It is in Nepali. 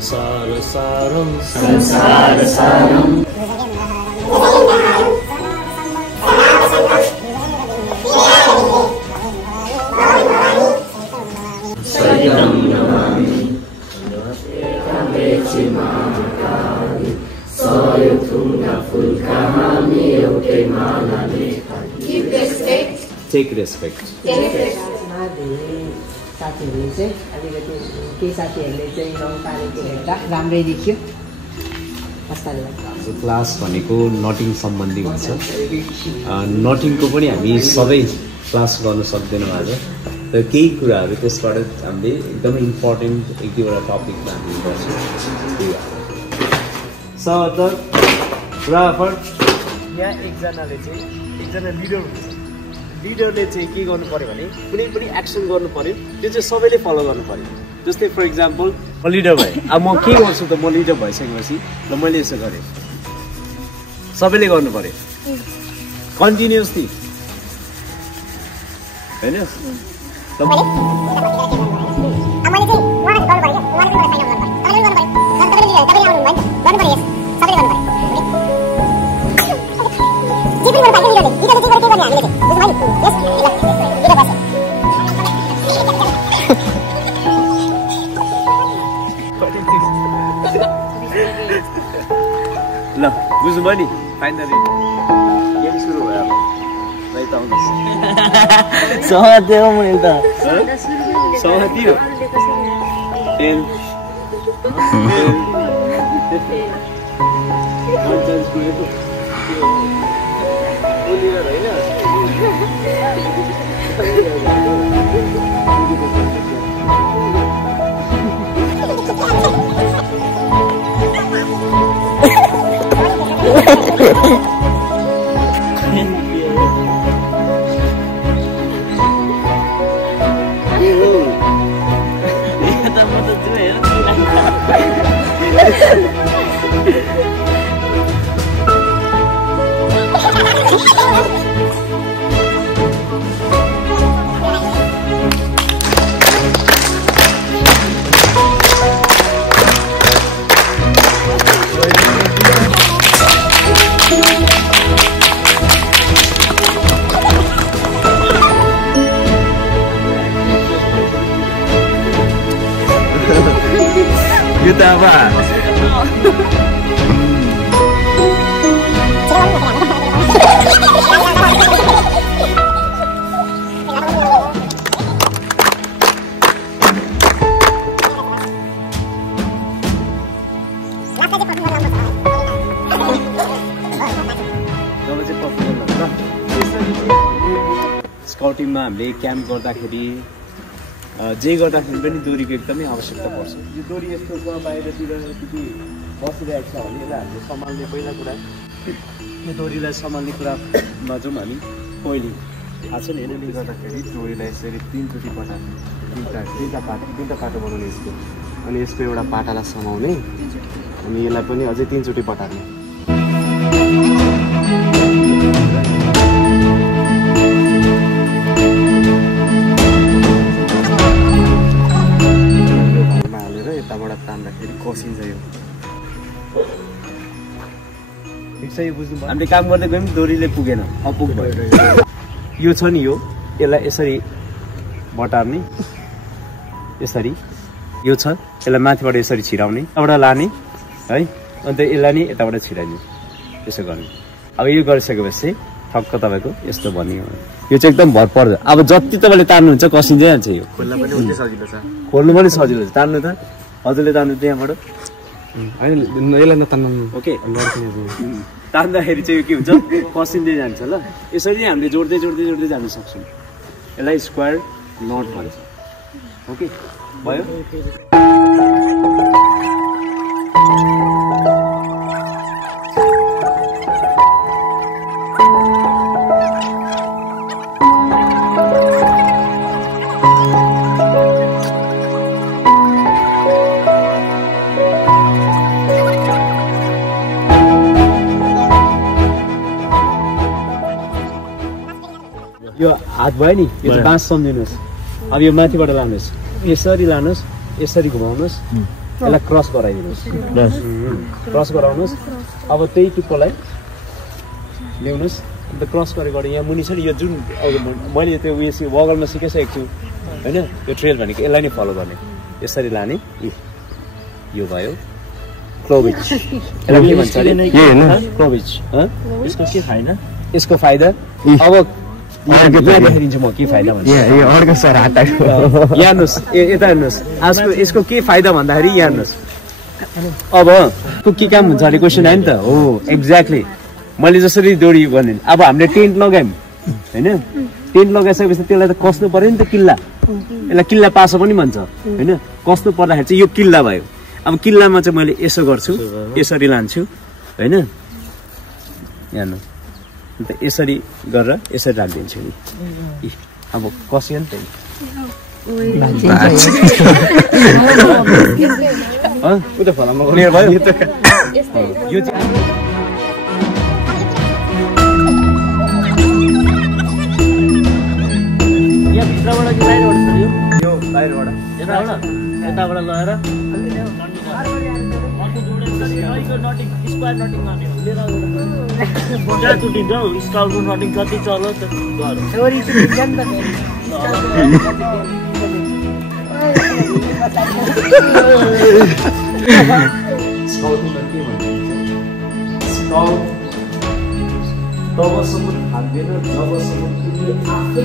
संसारसारं सयं नमामि Take respect. साथीहरूले चाहिँ अलिकति केही साथीहरूले चाहिँ रङ पारेको हेर्दा राम्रै देखियो क्लास भनेको नटिङ सम्बन्धी हुन्छ नटिङको पनि हामी सबै क्लास गर्न सक्दैनौँ आज र केही कुराहरू त्यसबाट हामीले एकदमै इम्पोर्टेन्ट एक दुईवटा टपिकमा हामी गर्छौँ यहाँ एकजना लिडर हुन्छ लिडरले चाहिँ के गर्नु पर्यो भने कुनै पनि एक्सन गर्नु पर्यो त्यो चाहिँ सबैले फलो गर्नु पर्यो जस्तै फर इक्जाम्पल म लिडर भएँ अब म के गर्छु त म लिडर भइसकेपछि र मैले यसो गरेँ सबैले गर्नु पर्यो कन्टिन्युसली होइन ल बुझ्नुभयो नि फाइनली गेम सुरु भयो भाइ त आउनुहोस् सहदियो मैले त सहदियो 10 स्काउटिङमा हामीले क्याम्प गर्दाखेरि जे गर्दाखेरि पनि डोरीको एकदमै आवश्यकता पर्छ यो डोरी यस्तो बाहिरतिर त्यति बसिरहेको छ भने यसलाई हामीले सम्हाल्ने पहिला कुरा यो डोरीलाई सम्हाल्ने कुरामा जाउँ हामी पहिले थाहा छ नि यसले गर्दाखेरि डोरीलाई यसरी तीनचोटि पटाउने तिनवटा पाटो बनाउने यसको अनि यसको एउटा पाटालाई समाउने अनि यसलाई पनि अझै तीनचोटि पटाउने यताबाट तान्दाखेरि कसिन्छ यो ठिक छ यो बुझ्नु हामीले काम गर्दै गयौँ डोरीले पुगेन अपुग भयो यो छ नि यो यसलाई यसरी बटार्ने यसरी यो छ यसलाई माथिबाट यसरी छिराउने यताबाट लाने है अन्त यसलाई नि यताबाट छिराउने त्यसो गर्ने अब यो गरिसकेपछि ठक्क तपाईँको यस्तो बनियो यो चाहिँ एकदम भर पर्छ अब जति तपाईँले तान्नुहुन्छ कसिँदै जान्छ यो खोल्नु पनि सजिलो छ खोल्नु पनि सजिलो छ तान्नु त हजुरले तान्नु त्यहाँबाट यसलाई नतान्नु ओके तान्दाखेरि चाहिँ के हुन्छ कसिँदै जान्छ ल यसरी हामीले जोड्दै जोड्दै जोड्दै जान सक्छौँ यसलाई स्क्वायर नट भन्छ ओके भयो यो हात भयो नि यो चाहिँ बाँस सम्झिनुहोस् अब यो माथिबाट लानुहोस् यसरी लानुहोस् यसरी घुमाउनुहोस् यसलाई क्रस गराइदिनुहोस् क्रस गराउनुहोस् अब त्यही टुप्पोलाई ल्याउनुहोस् अन्त क्रस गरेर यहाँ मुनि छ नि यो जुन मैले त्यो उयस वगलमा सिकाइसकेको छु होइन यो ट्रेल भनेको यसलाई नै फलो गर्ने यसरी लाने यो भयो क्लोभिज यसलाई के भन्छ अरे क्लोभिज यसको के फाइदा यसको फाइदा अब देखाइदिन्छु म के फाइदा भन्छ यहाँ हेर्नुहोस् यता हेर्नुहोस् यसको के फाइदा भन्दाखेरि यहाँ हेर्नुहोस् अब के काम हुन्छ अरे क्वेसन आयो नि त हो एक्ज्याक्टली मैले जसरी डोरी भने अब हामीले टेन्ट लगायौँ होइन टेन्ट लगाइसकेपछि त्यसलाई त कस्नु पर्यो नि त किल्ला यसलाई किल्ला पासो पनि भन्छ होइन कस्नु पर्दाखेरि चाहिँ यो किल्ला भयो अब किल्लामा चाहिँ मैले यसो गर्छु यसरी लान्छु होइन हेर्नु अन्त यसरी गरेर यसरी राखिदिन्छु नि अब कस्यो नि त यो चाहिँ भित्रबाट कि बाहिरबाट यो बाहिरबाट यताबाट लगेर स्काउटको नटिङ कति चल्यो तबसम्म थाक्दैन जबसम्म आफै